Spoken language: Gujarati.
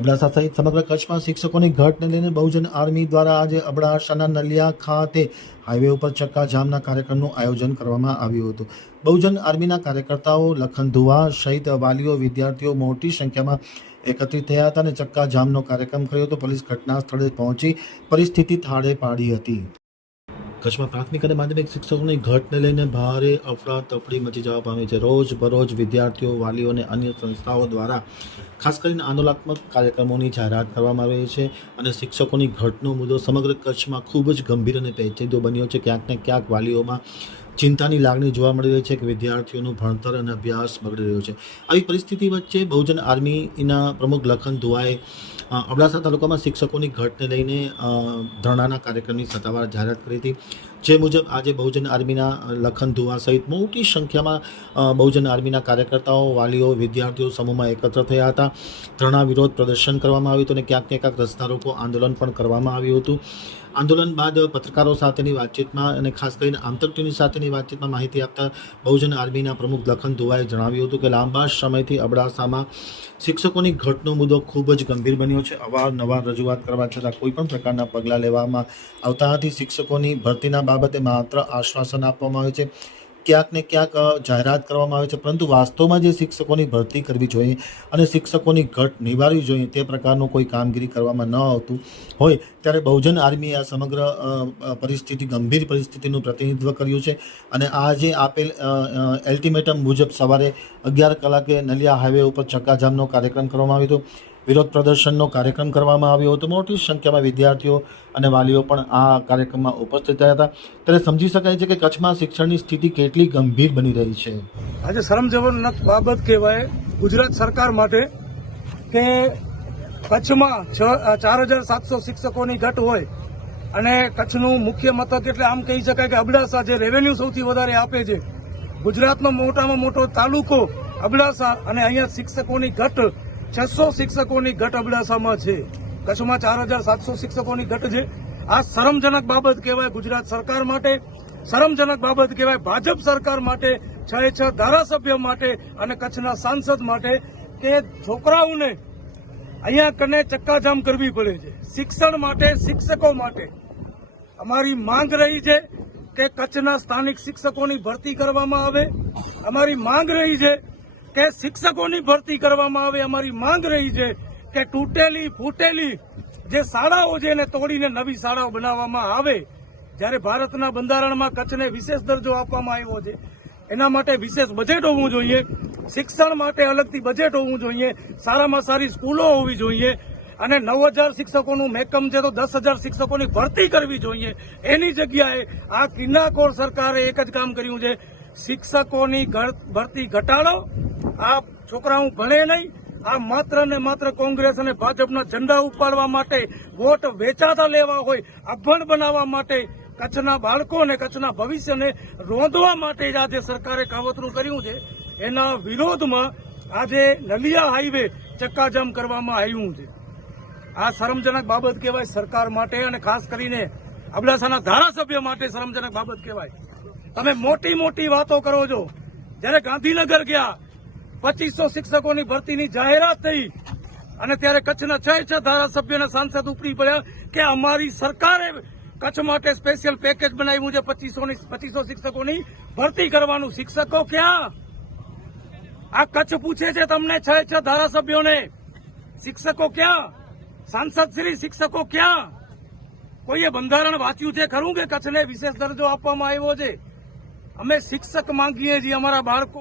અબડાસા સહિત સમગ્ર કચ્છમાં શિક્ષકોની ઘટને લઈને બહુજન આર્મી દ્વારા આજે અબડાસાના નલિયા ખાતે હાઈવે ઉપર ચક્કાજામના કાર્યક્રમનું આયોજન કરવામાં આવ્યું હતું। બહુજન આર્મીના કાર્યકર્તાઓ લખનધુવા સહિત વાલીઓ વિદ્યાર્થીઓ મોટી સંખ્યામાં એકત્રિત થયા હતા અને ચક્કાજામનો કાર્યક્રમ કર્યો હતો। પોલીસ ઘટના સ્થળે પહોંચી પરિસ્થિતિ થાળે પાડી હતી। કચ્છમાં પ્રાથમિક અને માધ્યમિક શિક્ષકોની ઘટને લઈને ભારે અફડાતફડી મચી જવા પામી છે। રોજબરોજ વિદ્યાર્થીઓ વાલીઓ અને અન્ય સંસ્થાઓ દ્વારા ખાસ કરીને આંદોલનાત્મક કાર્યક્રમોની જાહેરાત કરવામાં આવી છે અને શિક્ષકોની ઘટનો મુદ્દો સમગ્ર કચ્છમાં ખૂબ જ ગંભીર અને પેચીદો બન્યો છે। ક્યાંક ને ક્યાંક વાલીઓમાં ચિંતાની લાગણી જોવા મળી રહી છે કે વિદ્યાર્થીઓનું ભણતર અને અભ્યાસ બગડી રહ્યો છે। આવી પરિસ્થિતિ વચ્ચે બહુજન આર્મીના પ્રમુખ લખનધુવાએ અબડાસા તાલુકામાં શિક્ષકોની ઘટને લઈને ધરણાના કાર્યક્રમની સત્તાવાર જાહેરાત કરી હતી। જે મુજબ આજે બહુજન આર્મીના લખનધુવા સહિત મોટી સંખ્યામાં બહુજન આર્મીના કાર્યકર્તાઓ વાલીઓ વિદ્યાર્થીઓ સમૂહમાં એકત્ર થયા હતા। ધરણા વિરોધ પ્રદર્શન કરવામાં આવ્યું હતું અને ક્યાંક ને ક્યાંક રસ્તા રોકો આંદોલન પણ કરવામાં આવ્યું હતું। આંદોલન બાદ પત્રકારો સાથેની વાતચીતમાં અને ખાસ કરીને આંતરટીવી સાથેની વાતચીતમાં માહિતી આપતા બહુજન આર્મીના પ્રમુખ લખનધુવાએ જણાવ્યું હતું કે લાંબા સમયથી અબડાસામાં શિક્ષકોની ઘટનો મુદ્દો ખૂબ જ ગંભીર બન્યો છે। અવારનવાર રજૂઆત કરવા છતાં કોઈપણ પ્રકારના પગલાં લેવામાં આવતા નથી। શિક્ષકોની ભરતીના બાબતે માત્ર આશ્વાસન આપવામાં આવે છે, ક્યાંક ને ક્યાંક જાહેરાત કરવામાં આવે છે, પરંતુ વાસ્તવમાં જે શિક્ષકોની ભરતી કરવી જોઈએ અને શિક્ષકોની ઘટ નિવારવી જોઈએ તે પ્રકારનું કોઈ કામગીરી કરવામાં ન આવતું હોય ત્યારે બહુજન આર્મીએ આ સમગ્ર પરિસ્થિતિ ગંભીર પરિસ્થિતિનું પ્રતિનિધિત્વ કર્યું છે અને આજે આપેલ અલ્ટિમેટમ મુજબ સવારે 11 કલાકે નલિયા હાઈવે ઉપર ચક્કાજામનો કાર્યક્રમ કરવામાં આવ્યો હતો। વિરોધ પ્રદર્શનનો કાર્યક્રમ કરવામાં આવ્યો હતો। મોટી સંખ્યામાં વિદ્યાર્થીઓ અને વાલીઓ પણ આ કાર્યક્રમમાં ઉપસ્થિત થયા હતા। ત્યારે સમજી શકાય છે કે કચ્છમાં શિક્ષણની સ્થિતિ કેટલી ગંભીર બની રહી છે। આજે શરમજનક બાબત કહેવાય ગુજરાત સરકાર માટે કે કચ્છમાં 4700 શિક્ષકોની ઘટ હોય અને કચ્છનું મુખ્ય મથક એટલે આમ કહી શકાય કે અબડાસા જે રેવન્યુ સૌથી વધારે આપે છે, ગુજરાતનો મોટામાં મોટો તાલુકો અબડાસા અને અહીંયા શિક્ષકોની ઘટ 600 શિક્ષકોની ઘટ અબડાસામાં છે। કચ્છમાં 4700 શિક્ષકોની ઘટ છે। આ શરમજનક બાબત કહેવાય ગુજરાત સરકાર માટે, શરમજનક બાબત કહેવાય ભાજપ સરકાર માટે, 6 ધારાસભ્ય માટે અને કચ્છના સાંસદ માટે કે છોકરાઓને અહીંયા કને ચક્કાજામ કરવી પડે છે। શિક્ષણ માટે, શિક્ષકો માટે અમારી માંગ રહી છે કે કચ્છના સ્થાનિક શિક્ષકોની ભરતી કરવામાં આવે। અમારી માંગ રહી છે કે શિક્ષકોની ભરતી કરવામાં આવે। અમારી માંગ રહી છે કે તૂટેલી ફૂટેલી જે શાળાઓ છે એને તોડીને નવી શાળાઓ બનાવવામાં આવે। જ્યારે ભારતના બંધારણમાં કચ્છને વિશેષ દરજ્જો આપવામાં આવ્યો છે એના માટે વિશેષ બજેટ હોવું જોઈએ, શિક્ષણ માટે અલગથી બજેટ હોવું જોઈએ, સારામાં સારી સ્કૂલો હોવી જોઈએ અને 9000 શિક્ષકોનું મહેકમ છે તો 10,000 શિક્ષકોની ભરતી કરવી જોઈએ। એની જગ્યાએ આ કિન્નાખોર સરકારે એક જ કામ કર્યું છે, શિક્ષકોની ભરતી ઘટાડો, આ છોકરાઓ ભણે નહીં, આ માત્ર ને માત્ર કોંગ્રેસ અને ભાજપના ઝંડા ઉપાડવા માટે, વોટ વેચાતા લેવા હોય, અભણ બનાવવા માટે, કચ્છના બાળકોને કચ્છના ભવિષ્યને રોંધવા માટે જ આજે સરકારે કાવતરું કર્યું છે। એના વિરોધમાં આજે નલિયા હાઈવે ચક્કાજામ કરવામાં આવ્યું છે। આ શરમજનક બાબત કહેવાય સરકાર માટે અને ખાસ કરીને અબડાસાના ધારાસભ્ય માટે શરમજનક બાબત કહેવાય। તમે મોટી મોટી વાતો કરો છો, જ્યારે ગાંધીનગર ગયા 2500 શિક્ષકોની ભરતીની જાહેરાત થઈ અને ત્યારે કચ્છના 6 ધારાસભ્યોના સાંસદ ઉપરી પડ્યા કે અમારી સરકારે કચ્છ માટે સ્પેશિયલ પેકેજ બનાવ્યું છે 2500 શિક્ષકોની ભરતી કરવાનું। શિક્ષકો ક્યાં? આ કચ્છ પૂછે છે તમને 6 ધારાસભ્યોને, શિક્ષકો ક્યાં? સાંસદ શ્રી શિક્ષકો ક્યાં? કોઈએ બંધારણ વાંચ્યું છે ખરું કે કચ્છને વિશેષ દરજ્જો આપવામાં આવ્યો છે? અમે શિક્ષક માંગીએ છીએ, અમારા બાળકો